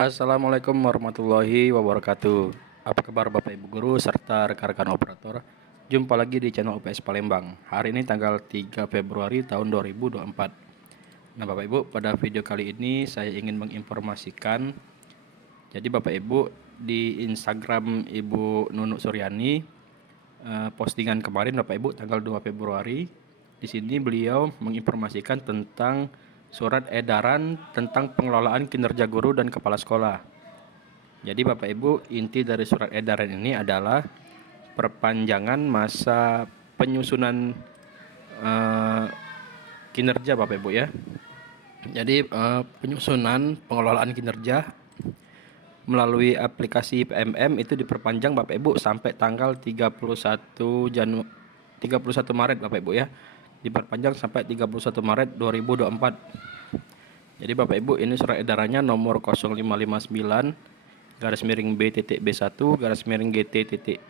Assalamualaikum warahmatullahi wabarakatuh. Apa kabar Bapak Ibu Guru serta rekan-rekan operator? Jumpa lagi di channel UPS Palembang. Hari ini tanggal 3 Februari tahun 2024. Nah Bapak Ibu, pada video kali ini saya ingin menginformasikan. Jadi Bapak Ibu, di Instagram Ibu Nunuk Suryani, postingan kemarin Bapak Ibu tanggal 2 Februari. Di sini beliau menginformasikan tentang surat edaran tentang pengelolaan kinerja guru dan kepala sekolah. Jadi Bapak Ibu, inti dari surat edaran ini adalah perpanjangan masa penyusunan kinerja Bapak Ibu ya. Jadi penyusunan pengelolaan kinerja melalui aplikasi PMM itu diperpanjang Bapak Ibu sampai tanggal 31 Maret Bapak Ibu ya. Diperpanjang sampai 31 Maret 2024. Jadi Bapak Ibu, ini surat edarannya nomor 0559 garis miring B.B1 garis miring GT.02.00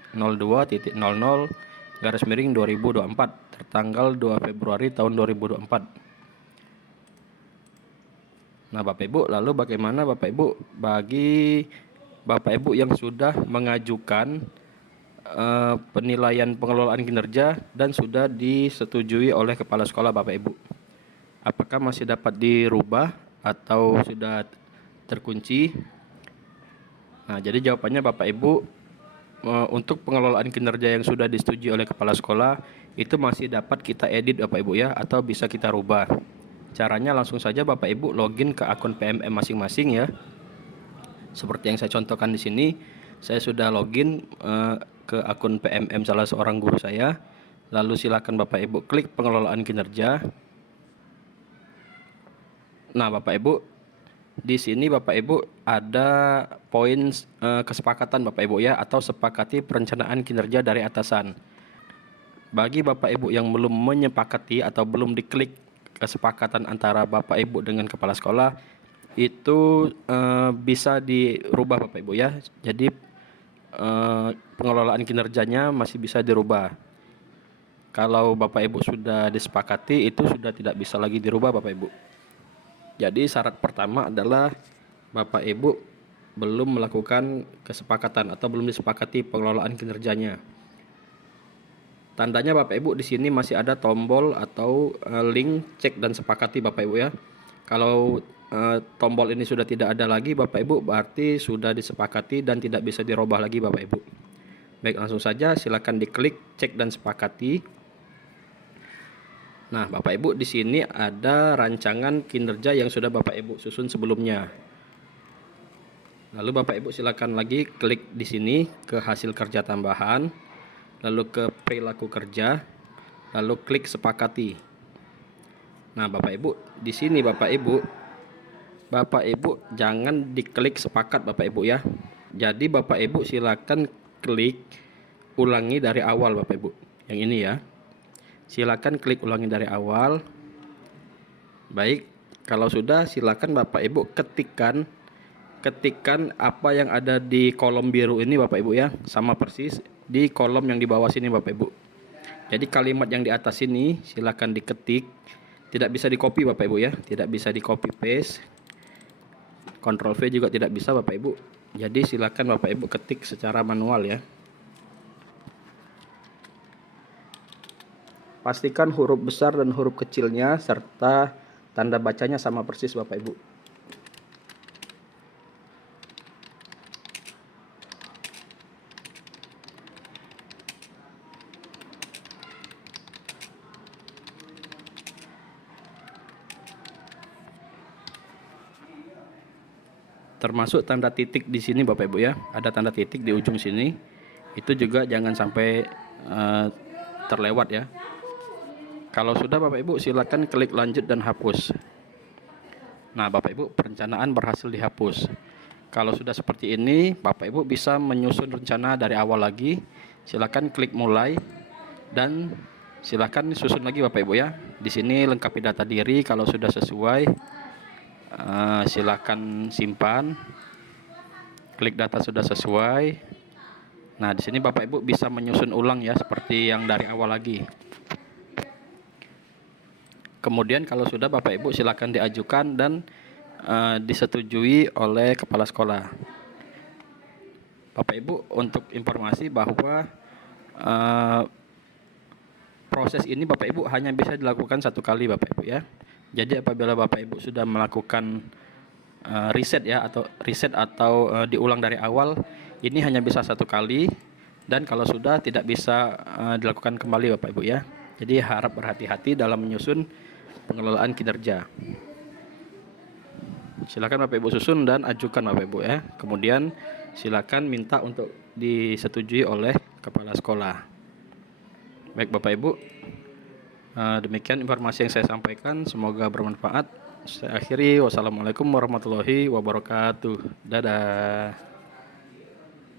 garis miring 2024 tertanggal 2 Februari tahun 2024. Nah Bapak Ibu, lalu bagaimana Bapak Ibu bagi Bapak Ibu yang sudah mengajukan penilaian pengelolaan kinerja dan sudah disetujui oleh kepala sekolah Bapak Ibu? Apakah masih dapat dirubah atau sudah terkunci? Nah, jadi jawabannya Bapak Ibu, untuk pengelolaan kinerja yang sudah disetujui oleh kepala sekolah itu masih dapat kita edit Bapak Ibu ya, atau bisa kita rubah. Caranya langsung saja Bapak Ibu login ke akun PMM masing-masing ya. Seperti yang saya contohkan di sini, saya sudah login ke akun PMM salah seorang guru saya. Lalu silakan Bapak Ibu klik pengelolaan kinerja. Nah, Bapak Ibu, di sini Bapak Ibu ada poin kesepakatan Bapak Ibu ya, atau sepakati perencanaan kinerja dari atasan. Bagi Bapak Ibu yang belum menyepakati atau belum diklik kesepakatan antara Bapak Ibu dengan kepala sekolah, itu bisa dirubah Bapak Ibu ya. Jadi pengelolaan kinerjanya masih bisa dirubah. Kalau Bapak Ibu sudah disepakati, itu sudah tidak bisa lagi dirubah Bapak Ibu. Jadi syarat pertama adalah Bapak Ibu belum melakukan kesepakatan atau belum disepakati pengelolaan kinerjanya. Tandanya Bapak Ibu di sini masih ada tombol atau link cek dan sepakati Bapak Ibu ya. Kalau tombol ini sudah tidak ada lagi Bapak Ibu, berarti sudah disepakati dan tidak bisa dirubah lagi Bapak Ibu. Baik, langsung saja silakan diklik cek dan sepakati. Nah, Bapak Ibu, di sini ada rancangan kinerja yang sudah Bapak Ibu susun sebelumnya. Lalu Bapak Ibu silakan lagi klik di sini ke hasil kerja tambahan, lalu ke perilaku kerja, lalu klik sepakati. Nah, Bapak Ibu, di sini Bapak Ibu jangan diklik sepakat Bapak Ibu ya. Jadi Bapak Ibu silakan klik ulangi dari awal Bapak Ibu. Yang ini ya. Silakan klik ulangi dari awal. Baik, kalau sudah silakan Bapak Ibu ketikkan apa yang ada di kolom biru ini Bapak Ibu ya, sama persis di kolom yang di bawah sini Bapak Ibu. Jadi kalimat yang di atas ini silakan diketik, tidak bisa di copy Bapak Ibu ya, tidak bisa di copy paste. Ctrl V juga tidak bisa Bapak Ibu. Jadi silakan Bapak Ibu ketik secara manual ya. Pastikan huruf besar dan huruf kecilnya serta tanda bacanya sama persis Bapak Ibu. Termasuk tanda titik di sini Bapak Ibu ya. Ada tanda titik di ujung sini. Itu juga jangan sampai terlewat ya. Kalau sudah Bapak Ibu silakan klik lanjut dan hapus. Nah Bapak Ibu, perencanaan berhasil dihapus. Kalau sudah seperti ini Bapak Ibu bisa menyusun rencana dari awal lagi. Silakan klik mulai dan silakan susun lagi Bapak Ibu ya. Di sini lengkapi data diri, kalau sudah sesuai silakan simpan. Klik data sudah sesuai. Nah di sini Bapak Ibu bisa menyusun ulang ya, seperti yang dari awal lagi. Kemudian kalau sudah Bapak Ibu silakan diajukan dan disetujui oleh kepala sekolah. Bapak Ibu, untuk informasi bahwa proses ini Bapak Ibu hanya bisa dilakukan satu kali Bapak Ibu ya. Jadi apabila Bapak Ibu sudah melakukan riset atau diulang dari awal, ini hanya bisa satu kali, dan kalau sudah tidak bisa dilakukan kembali Bapak Ibu ya. Jadi harap berhati-hati dalam menyusun pengelolaan kinerja. Silakan Bapak Ibu susun dan ajukan Bapak Ibu ya. Kemudian silakan minta untuk disetujui oleh kepala sekolah. Baik Bapak Ibu, demikian informasi yang saya sampaikan, semoga bermanfaat. Saya akhiri, wassalamualaikum warahmatullahi wabarakatuh. Dadah.